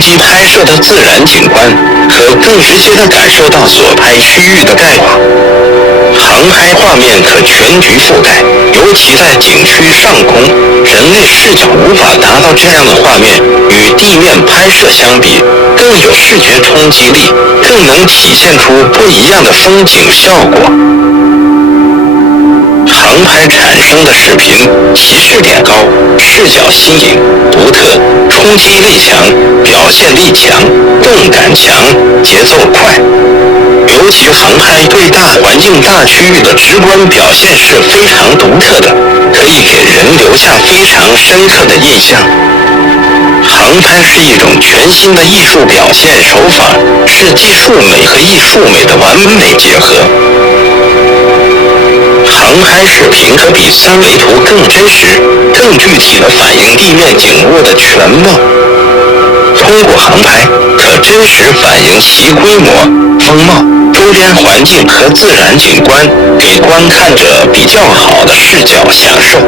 机拍摄的自然景观，可更直接地感受到所拍区域的盖瓦。航拍画面可全局覆盖，尤其在景区上空，人类视角无法达到这样的画面，与地面拍摄相比，更有视觉冲击力，更能体现出不一样的风景效果。航拍产生的视频起视点高，视角新颖独特，冲击力强，表现力强，动感强，节奏快。尤其航拍对大环境大区域的直观表现是非常独特的，可以给人留下非常深刻的印象。航拍是一种全新的艺术表现手法，是技术美和艺术美的完美结合。航拍视频可比三维图更真实、更具体地反映地面景物的全貌。通过航拍，可真实反映其规模、风貌、周边环境和自然景观，给观看者比较好的视角享受。